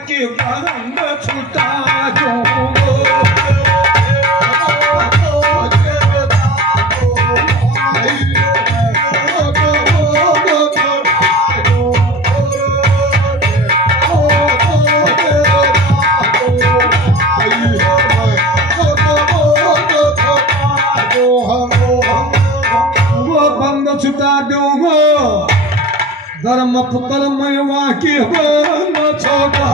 के बंद छुटा दूंगा धर्म पुत्र मैवा के बन छोटा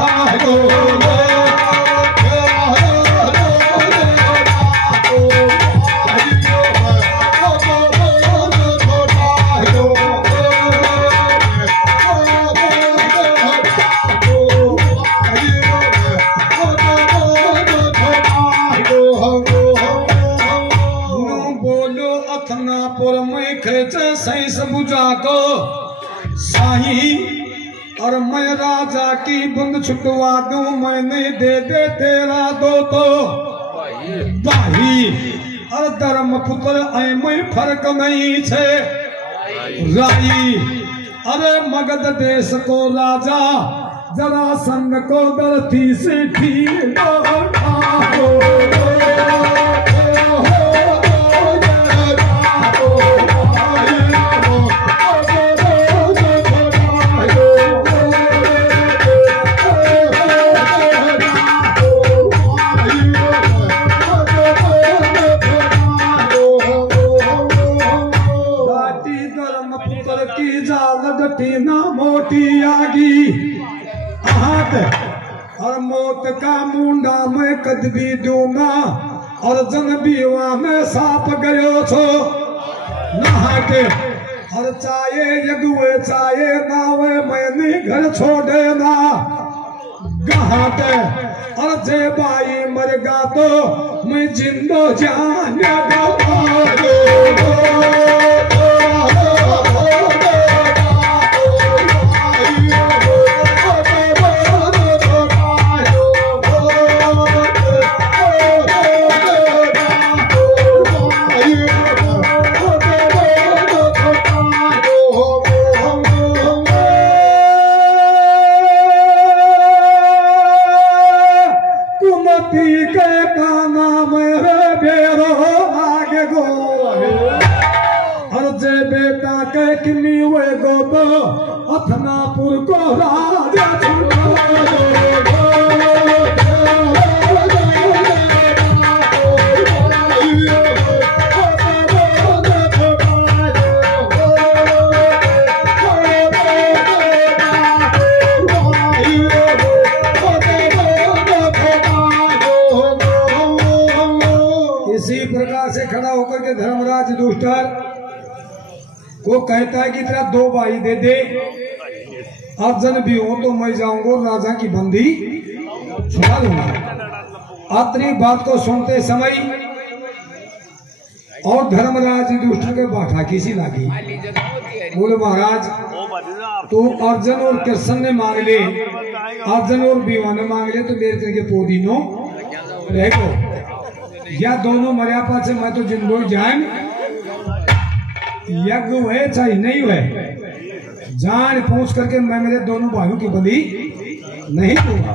बोलो अथनापुर में खेच सही बुझा को साही और मैं राजा की बंद छुटवा दूं मैंने दे तेरा दो तो भाई और धर्म पुत्र मैं फर्क नहीं छे राई अरे मगध देश को राजा जरासंध को धरती से ठीक ना मोटी आगी हाथ और मौत का मुंडा मैं कद भी दूंगा और जन बीवा में साप गयो छो नहा के और चाहे यगुए चाहे नावे मैंने घर छोड़े ना गहाते और जे भाई मरेगा तो मैं जिंदो जान अथनापुर को राजा इसी प्रकार से खड़ा होकर के धर्मराज दुष्टर को कहता है कि तेरा दो भाई दे दे अब जन भी हो तो मैं जाऊंगा राजा की बंदी छुड़ा दूंगा। अत्री बात को सुनते समय और धर्मराज दुष्ट के बाठा किसी लागी बोले महाराज तो अर्जुन और कृष्ण ने मांग ले अर्जुन और बीवा ने मांग ले तो मेरे तेरे के पोदीनो रहेगो या दोनों मरिया पास मैं तो जिंदो जाए यज्ञ हुए चाहे नहीं हुए जान पूछ करके मैं मेरे दोनों भाइयों की बलि नहीं दूंगा।